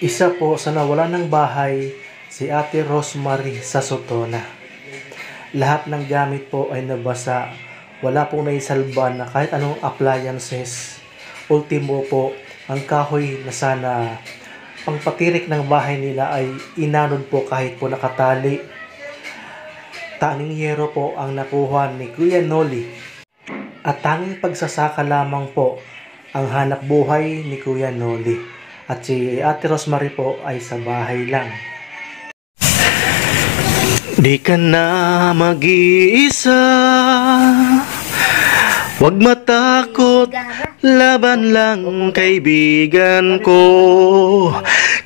Isa po sa nawalan ng bahay, si Ate Rosemary sa Sotona. Lahat ng gamit po ay nabasa. Wala pong naisalba na kahit anong appliances. Ultimo po, ang kahoy na sana pangpatirik ng bahay nila ay inanod po kahit po nakatali. Tanging yero po ang nakuha ni Kuya Noli. At tanging pagsasaka lamang po ang hanap buhay ni Kuya Noli. At si Ate Rosemary po ay sa bahay lang. Di ka na mag-iisa, wag matakot, laban lang kaibigan ko.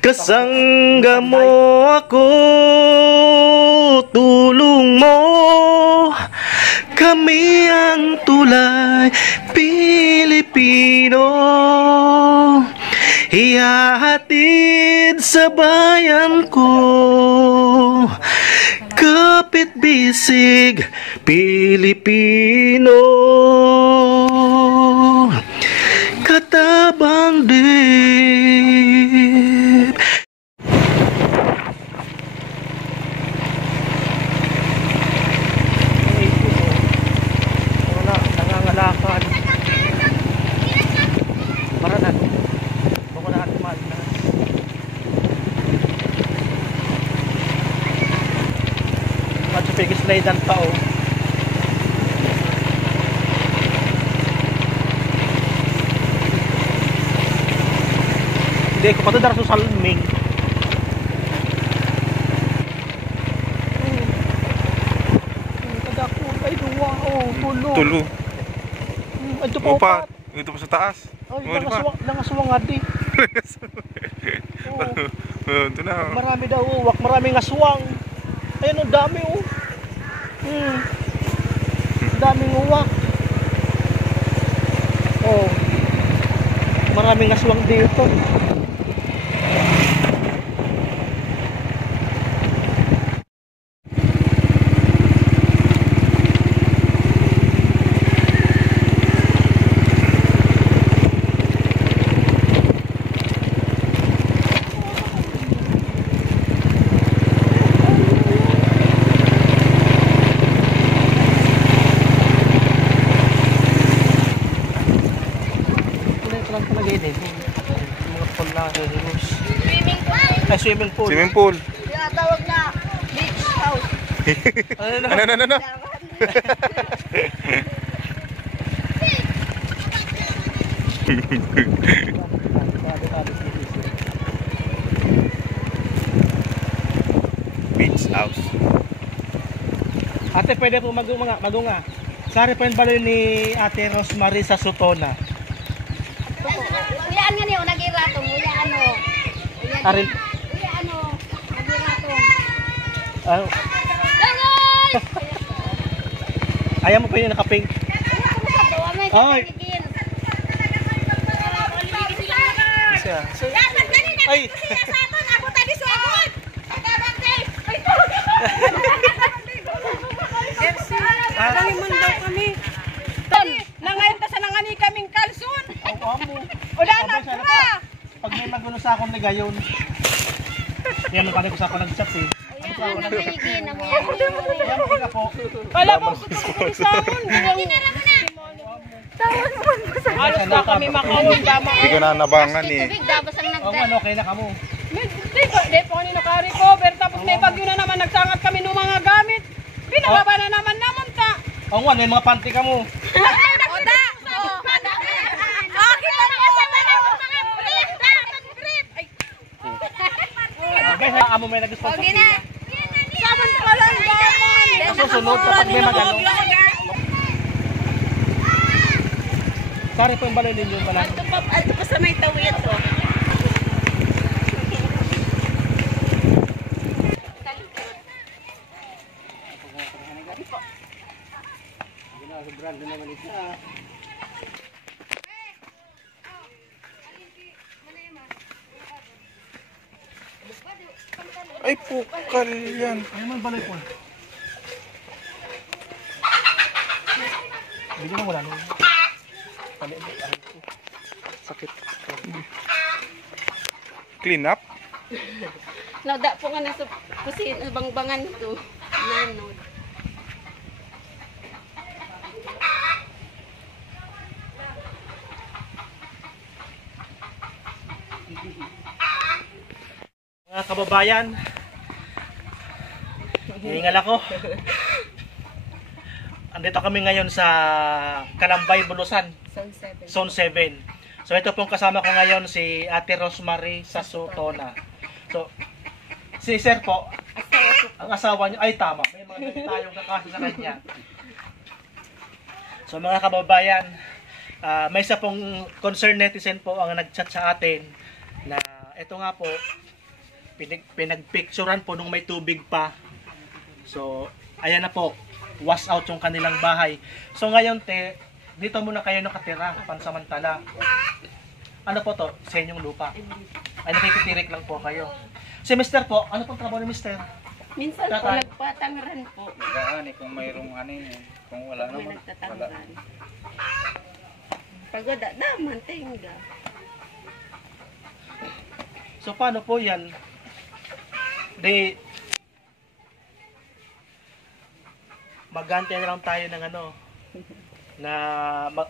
Kasangga mo ako, tulong mo, kami ang tulay Pilipino. Ihahatid sa bayan ko, kapit bisig Pilipino, katabang dip. Wala, nangangalakan. Para na. Bako na ating mahal na. At pigis na idan pa o. Hindi ko pati daraso sa salming. Kada ko ay duwa o tulo. Tulo. Ito pa Upat. Ito pa sa taas. ay, nangaswang nga di. Ito na. Marami daw uwak, maraming aswang. Ayun, ang dami oh. Ang daming uwak. Oh. Maraming aswang dito. Swimming pool. Swimming pool. Tinatawag na beach house. Ano? Beach house. Ate, pwede po magunga. Sari pa yung baloy ni Ate Rosemary sa Sotona. Uyaan nga niyo, nag-iratong. Uyaan ano. Arin. Uyaan ano. Nag-iratong. Ano? Ayaw mo pa yung nakapink. Ay. Siya. Ay. Ako tadi suagot. Nangiman daw kami. Nangayon ta sa nangani kaming kalson. Udah na pa. Pag may magulo sa akong ligayon. Yan ang ko sa ako nag-chat eh. Wala mo sa amon. Alos na kami makawin dama. Hindi ko na nabangan eh. Oo nga, okay na kamo. Di po kanina ka-recover. Tapos may bagyo na naman. Nagsangat kami ng mga gamit. Pinababa na naman naman ta. Oo nga, may mga panty ka mo. Oda! Guys, amo may nag-sponsor. Okay na. Saman pa lang gamon. Susunod kapag may magano. Sorry po yung baloy ninyo pala. Ito pa sa may tawid to. Ay, pukal yan. Ay, man baloy po. Bigyan mo wala nung. Sakit. Clean up? Nauda po nga na sa kusina, bangbangan to. Nanod. Mga kababayan, hihingal ako. Andito kami ngayon sa Kalambay, Bulusan, Zone 7. So ito pong kasama ko ngayon si Ate Rosemary Sasotona. So, si Sir po, ang asawa niyo, ay tama, may mga damit tayong kakasa sa kanya. So mga kababayan, may isa pong concerned netizen po ang nag-chat sa atin na ito nga po, pinagpicturan po nung may tubig pa. So, ayan na po, wash out yung kanilang bahay. So ngayon dito muna kayo nakatira, pansamantala. Ano po to? Sa inyong lupa. Ay, nakikitirik lang po kayo. Si Mister po, ano pong trabaho ni Mister? Minsan po Tatay. nagpatangran po. Gaan kung mayroong ano yun. Kung wala May naman. Wala. nagtatangran. Pagoda, daman, tenga. So paano po yan? Magante na lang tayo ng ano, na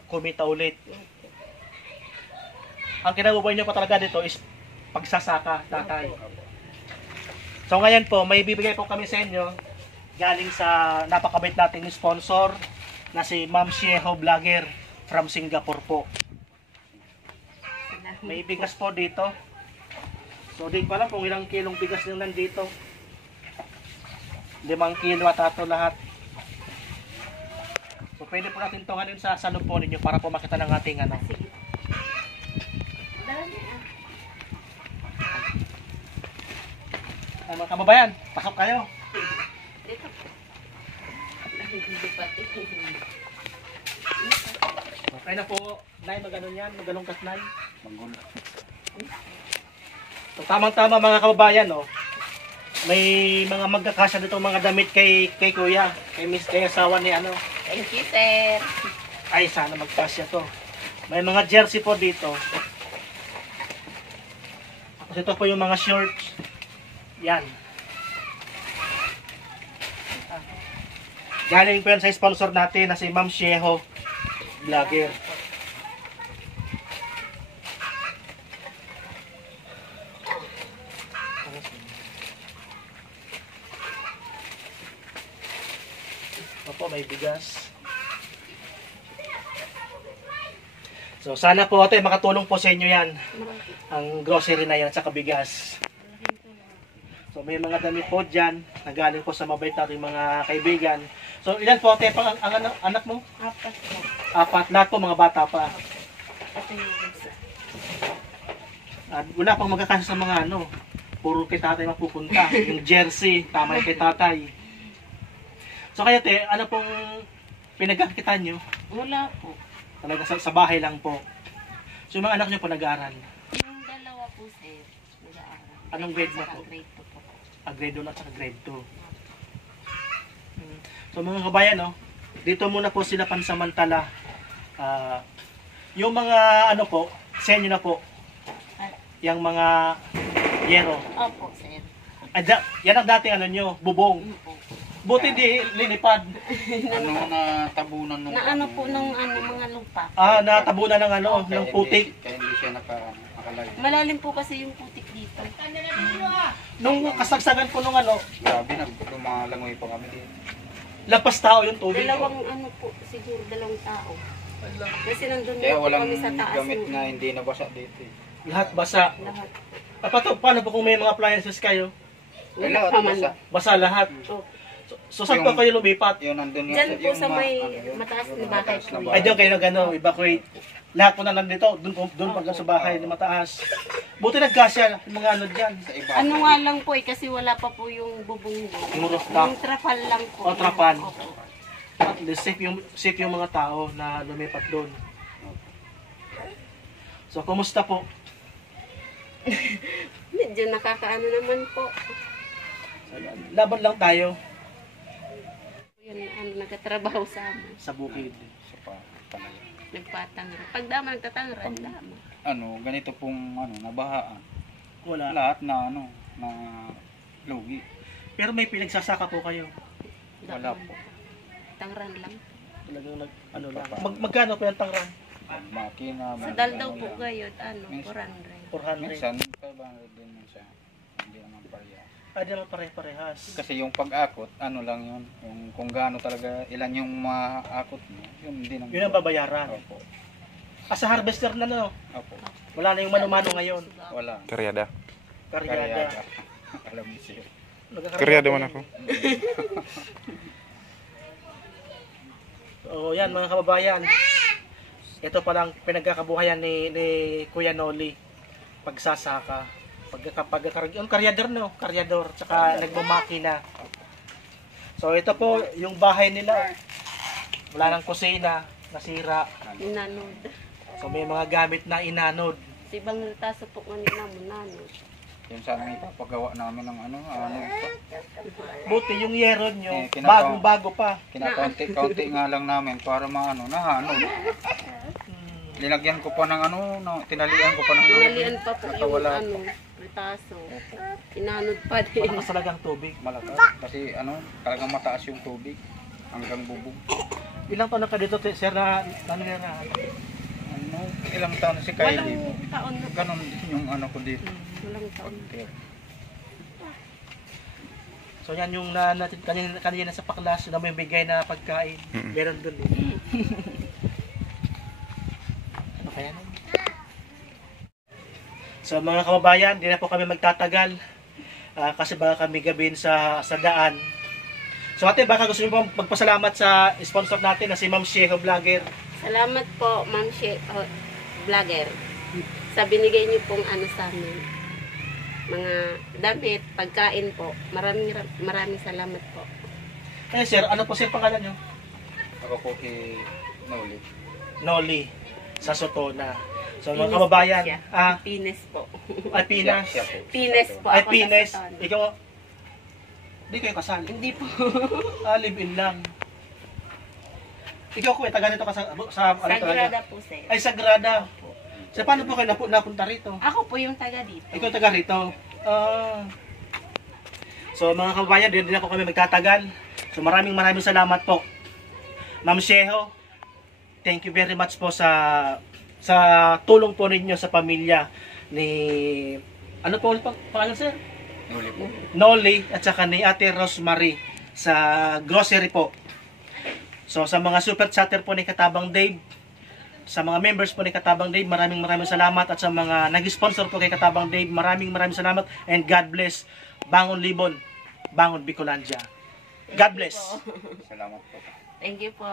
kumita ulit. Ang kinabubuhay nyo pa talaga dito is pagsasaka, tatay. So ngayon po, may bibigay po kami sa inyo galing sa napakabait nating sponsor na si Ma'am Shieho Vlogger from Singapore po. May bigas po dito. So di ko alam kung ilang kilong bigas yung nandito. 5 kilo at ato lahat. So pwede po natin tunganin sa salupon ninyo para po makita ng ating ano. Sige. Dali Ay, mga kababayan, pasok kayo. Dito po. Okay na po. Nay, magano yan? Magalong kat, Nay. Manggulo. So tamang-tama mga kababayan, oh. May mga magkakasya dito mga damit kay Kuya, kay asawa ni ano. Thank you, sir. Ay, sana magkasya to. May mga jersey po dito. Tapos ito po yung mga shorts. Yan. Galing po yan sa sponsor natin na si Ma'am Shieho Vlogger. Opo, may bigas. So, sana po ate, makatulong po sa inyo yan. Ang grocery na yan at saka bigas. So, may mga damit po dyan na galing po sa mabait nating mga kaibigan. So, ilan po ate, ang anak mo? Apat po. 4, lahat po mga bata pa. Ito yung isa. At wala pang magkakasya sa mga ano, puro kay tatay mapupunta. Yung jersey, tama yung kay tatay. So, kayo te, ano pong pinagkakitan nyo? Wala po. Talaga sa bahay lang po. So, yung mga anak nyo po nag-aaral. Yung dalawa po, sir. Nag-aaral. Anong grade mo Saka po? Grade 2 po. Grade 1 at saka grade 2. So mga kabayan, no, dito muna po sila pansamantala. Yung mga ano po, sa inyo na po, yung mga yero. Opo, sir. Yan ang dating ano nyo, bubong. Opo. Buti di lilipad. Ano na tabunan nung... Na ano po nung ano, mga lupa. Natabunan ng ano, Kaya ng putik. Kaya hindi siya nakalagay. Malalim po kasi yung putik dito. Nung kasagsagan po nung ano, Grabe, lumalangoy pa kami dito. lagpas tao yung tubig. Dalawang ano po, siguro dalawang tao. Kasi nandun Kaya po walang kami sa taas. gamit yung- na hindi nabasa dito. Lahat basa. Lahat. Paano po kung may mga appliances kayo? Wala, pa man. basa. Basa lahat. Opo. So saan po Yung- kayo lumipat? Yun, nandun Diyan po sa may yun, mataas yung na bahay mataas na po. Ay, doon kayo nag evacuate. Lahat po na nandito, doon pag sa bahay na mataas. Buti nagkasya yung mga ano dyan. Sa iba. Ano nga lang po kasi wala pa po yung bubong doon. Yung rooftop. Yung trapal lang po. O, trapal. Opo. At least safe yung mga tao na lumipat doon. So, kumusta po? Medyo nakakaano naman po. So, laban lang tayo Yun, ano, nagkatrabaho sa amin. sa bukid. Sa talaga. Nagpatangra. Pag dama nagtatangra, dama. Ano, ganito pong ano, nabahaan. Wala. Lahat na ano, na lugi. Pero may pinagsasaka po kayo. Wala po. Tangran lang. Talagang ano lang. Magkano po yung tangran? Makina. Sa daldaw po kayo, ano, 400. 400. Minsan, 500 din minsan. Hindi naman pareha. Di naman pare-parehas. Kasi yung pag-akot, ano lang yun. Yung kung gaano talaga, ilan yung maakot mo, yun hindi naman. Yun ang babayaran. Opo. Sa harvester na no. Opo. Wala na yung mano-mano ngayon. Wala. Karyada. Karyada. Alam mo siya. Karyada man ako. Oo, yan mga kababayan. Ito palang pinagkakabuhayan ni Kuya Noli. Pagsasaka. Yung karyador no, karyador, tsaka nagmamakina. So ito po yung bahay nila. Wala nang kusina, nasira. Inanod. So may mga gamit na inanod. Si Bang Taso po kanina mo nanod. Yun sana ipapagawa namin ng ano pa. Buti yung yero nyo, Eh, bagong-bago pa. Kinakaunti-kaunti nga lang namin para maano, nahanod. Linagyan ko pa ng ano, tinalian ko pa ng Tinalian pa po yung Nakawala. ano, Taso. Inanod pa din. Malakas talagang tubig. Malakas. Kasi ano, talagang mataas yung tubig. Hanggang bubong. Ilang taon na ka dito, sir, na nangyara? Ano, ilang taon na si Kylie. Walang taon na. Ganon din yung ano ko dito. Walang taon. So yan yung natin kanina sa paklas na may bigay na pagkain. Meron doon eh. Ano kaya nun? So mga kababayan, di na po kami magtatagal. Kasi baka kami gabihin sa daan. So ate, baka gusto niyo po magpasalamat sa sponsor natin na si Ma'am Sheho Vlogger. Salamat po, Ma'am Vlogger. Sa binigay niyo pong ano sa amin. Mga damit, pagkain po. Maraming salamat po. Eh sir, ano po sir pangalan niyo? Ako po kay Noli. Noli sa Sotona. So mga Pines kababayan, po siya. Pines po. ay Pinas. Siya po. Pines po Ay ako Pines. sa Sotona. Ikaw, di kayo kasal. Hindi po. Live-in lang. Ikaw ko taga nito ka sa ano talaga? Sagrada po, sir. Ay Sagrada. So paano po kayo napunta rito? Ako po yung taga dito. Ikaw taga rito. So mga kababayan, din ako kami magtatagal. So maraming salamat po. Ma'am Sheho, thank you very much po sa tulong po ninyo sa pamilya ni ano po pangalan sir? Noli po. Noli at saka ni Ate Rosemary sa grocery po. So sa mga super chatter po ni Katabang Dave, sa mga members po ni Katabang Dave, maraming salamat, at sa mga nag-sponsor po kay Katabang Dave, maraming salamat, and God bless Bangon Libon, Bangon Bicolandia. God bless. Salamat po. Thank you po.